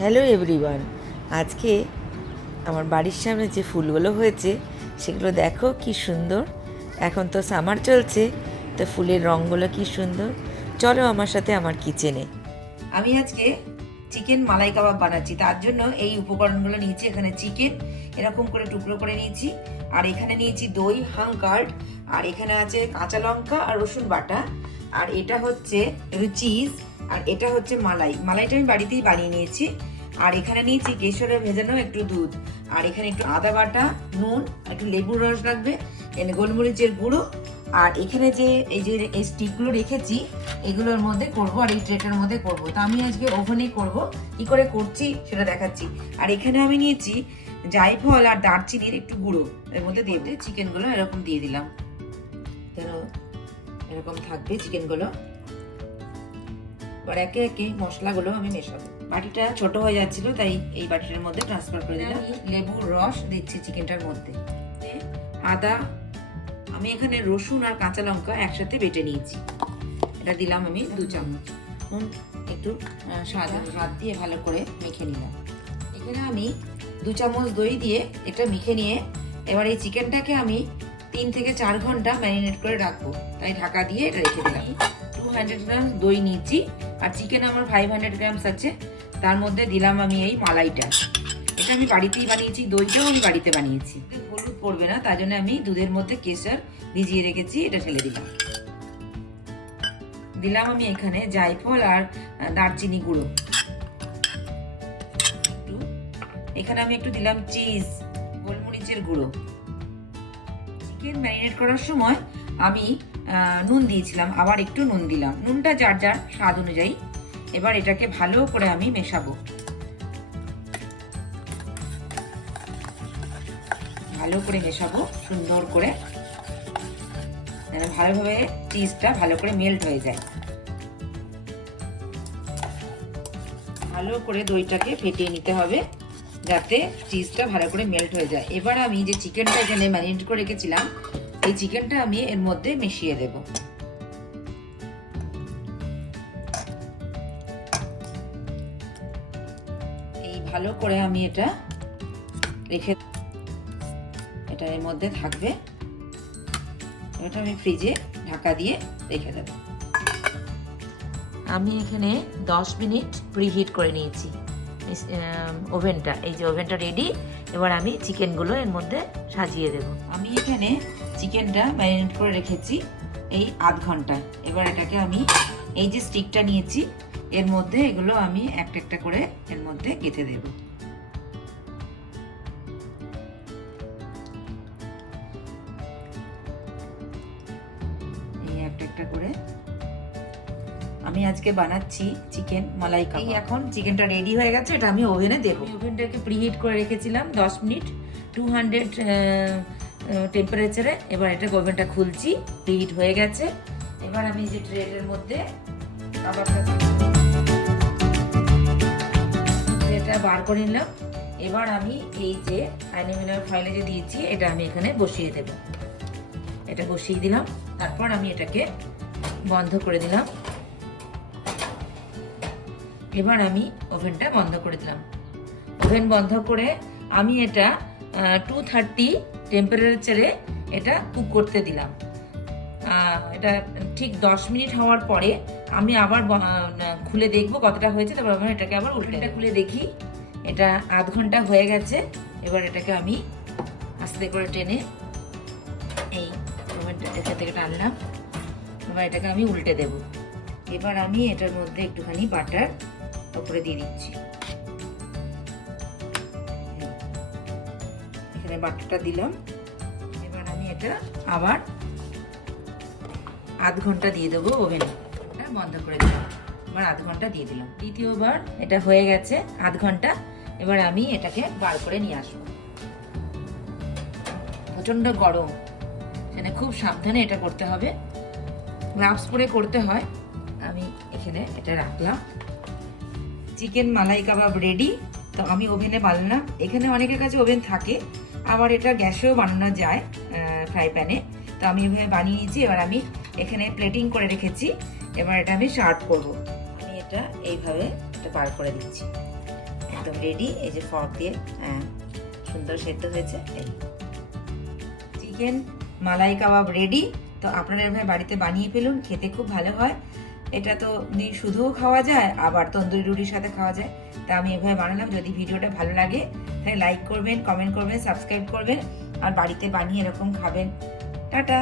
Hello everyone, আজকে আমার বাড়ির সামনে যে ফুলগুলো হয়েছে সেগুলো দেখো কি সুন্দর। এখন তো সামার চলছে, তো ফুলের রঙগুলো কি সুন্দর। চলো আমার সাথে আমার কিচেনে। আমি আজকে চিকেন মালাই কাবাব বানাচ্ছি, তার জন্য এই উপকরণগুলো নিয়েছি। এখানে চিকেন এরকম করে টুকরো করে নিয়েছি, আর এখানে নিয়েছি দই হাঙ্কার্ড, আর এখানে আছে কাঁচা লঙ্কা আর রসুন বাটা, আর এটা হচ্ছে চিজ, আর এটা হচ্ছে মালাইটা আমি বাড়িতেই বানিয়ে নিয়েছি। আর এখানে নিয়েছি কেশরে ভেজানো একটু দুধ, আর এখানে একটু আদা বাটা, নুন, একটু লেবুর রস লাগবে, এখানে গোলমরিচের গুঁড়ো, আর এখানে যে এই স্টিকগুলো রেখেছি এগুলোর মধ্যে করব, আর এই ট্রেটার মধ্যে করব। তো আমি আজকে ওভেনেই করব, কি করে করছি সেটা দেখাচ্ছি। আর এখানে আমি নিয়েছি জায়ফল আর দারচিনির একটু গুঁড়ো, এর মধ্যে দিয়ে চিকেনগুলো এরকম দিয়ে দিলাম, যেন এরকম থাকবে চিকেনগুলো। এবার একে একে মশলাগুলো আমি মেশাবো। বাটিটা ছোট হয়ে যাচ্ছিল, তাই এই বাটিটার মধ্যে ট্রান্সফার করে দিলাম। লেবুর রস দিচ্ছি চিকেনটার মধ্যে, আদা, আমি এখানে রসুন আর কাঁচা লঙ্কা একসাথে বেটে নিয়েছি, এটা দিলাম আমি 2 চামচ। নুন একটু সাদা হাত দিয়ে ভালো করে মেখে নিলাম। এখানে আমি 2 চামচ দই দিয়ে এটা মেখে নিয়ে এবার এই চিকেনটাকে আমি 3 থেকে 4 ঘন্টা ম্যারিনেট করে রাখবো, তাই ঢাকা দিয়ে এটা রেখে দিলাম। 200 গ্রাম দই নিয়েছি, আর চিকেন আমার 500 গ্রামস আছে। তার মধ্যে দিলাম আমি এই মালাইটা, এটা আমি বাড়িতেই বানিয়েছি, দইটাও আমি বাড়িতে বানিয়েছি। হলুদ পড়বে না, তার জন্য আমি দুধের মধ্যে কেশর ভিজিয়ে রেখেছি, এটা ঢেলে দিলাম আমি এখানে জায়ফল আর দারচিনি গুঁড়ো, এখানে আমি একটু দিলাম চিজ, গোলমরিচের গুঁড়ো। চিকেন ম্যারিনেট করার সময় আমি নুন দিয়েছিলাম, আবার একটু নুন দিলাম, নুনটা যার যার স্বাদ অনুযায়ী। এবার এটাকে ভালো করে আমি মেশাবো, ভালো করে মেশাবো সুন্দর করে, ভালোভাবে চিজটা ভালো করে মেল্ট হয়ে যায়। ভালো করে দইটাকে ফেটিয়ে নিতে হবে যাতে চিজটা ভালো করে মেল্ট হয়ে যায়। এবার আমি যে চিকেনটা এখানে ম্যারিনেট করে রেখেছিলাম এই চিকেনটা আমি এর মধ্যে মিশিয়ে দেব। এই ভালো করে আমি এটা রেখে, এটা এর মধ্যে থাকবে, এটা আমি ফ্রিজে ঢাকা দিয়ে রেখে দেব। আমি এখানে 10 মিনিট প্রিহিট করে নিয়েছি ওভেনটা, এই যে ওভেনটা রেডি। এবার আমি চিকেনগুলো এর মধ্যে সাজিয়ে দেব। আমি এখানে চিকেনটা ম্যারিনেট করে রেখেছি এই আধ ঘন্টা। এবার এটাকে আমি এই যে স্টিকটা নিয়েছি এর মধ্যে এগুলো আমি একটা একটা করে এর মধ্যে গেঁথে দেব। এই একটা একটা করে আমি আজকে বানাচ্ছি চিকেন মালাই কাবাব। এখন চিকেনটা রেডি হয়ে গেছে, এটা আমি ওভেনে দেব। ওভেনটাকে প্রিহিট করে রেখেছিলাম 10 মিনিট 200 টেম্পারেচারে। এবার এটা ওভেনটা খুলছি, প্রিহিট হয়ে গেছে। এবার আমি যে ট্রের মধ্যে এটা বার করে নিলাম। এবার আমি এই যে অ্যালুমিনিয়াম ফয়েলে যে দিয়েছি এটা আমি এখানে বসিয়ে দেব। এটা বসিয়ে দিলাম, তারপর আমি এটাকে বন্ধ করে দিলাম। এবার আমি ওভেনটা বন্ধ করে দিলাম। ওভেন বন্ধ করে আমি এটা 230 টেম্পারেচারে এটা কুক করতে দিলাম। এটা ঠিক 10 মিনিট হওয়ার পরে আমি আবার খুলে দেখবো কতটা হয়েছে, তারপর আমি এটাকে আবার উল্টেটা খুলে দেখি। এটা আধ ঘন্টা হয়ে গেছে। এবার এটাকে আমি আস্তে করে টেনে এই ওভেনটা এখান থেকে টানলাম। এবার এটাকে আমি উল্টে দেব। এবার আমি এটার মধ্যে একটুখানি বাটার উপরে দিয়ে দিচ্ছি, এখানে বাটারটা দিলাম। এবার আমি এটা আবার আধ ঘন্টা দিয়ে দেবো ওভেনে, বন্ধ করে দিলাম। এবার আধ ঘন্টা দিয়ে দিলাম, দ্বিতীয়বার এটা হয়ে গেছে আধ ঘন্টা। এবার আমি এটাকে বার করে নিয়ে আসবো। প্রচন্ড গরম, সেখানে খুব সাবধানে এটা করতে হবে, গ্লাভস পরে করতে হয়। আমি এখানে এটা রাখলাম। চিকেন মালাই কাবাব রেডি। তো আমি ওভেনে বানালাম, এখানে অনেকের কাছে ওভেন থাকে, আবার এটা গ্যাসেও বানানো যায় ফ্রাই প্যানে। তো আমি ওইভাবে বানিয়ে নিয়েছি। এবার আমি এখানে প্লেটিং করে রেখেছি, এবার এটা আমি সার্ভ করব। আমি এটা এইভাবে এটা বার করে দিচ্ছি। একদম রেডি। এই যে ফর্ক দিয়ে, হ্যাঁ সুন্দর সেদ্ধ হয়েছে। এই চিকেন মালাই কাবাব রেডি। তো আপনারা এভাবে বাড়িতে বানিয়ে ফেলুন, খেতে খুব ভালো হয়। এটা তো শুধুও খাওয়া যায়, আবার তন্দুরি রুটির সাথে খাওয়া যায়। তা আমি এভাবে বানালাম। যদি ভিডিওটা ভালো লাগে তাহলে লাইক করবেন, কমেন্ট করবেন, সাবস্ক্রাইব করবেন আর বাড়িতে বানিয়ে এরকম খাবেন। টাটা।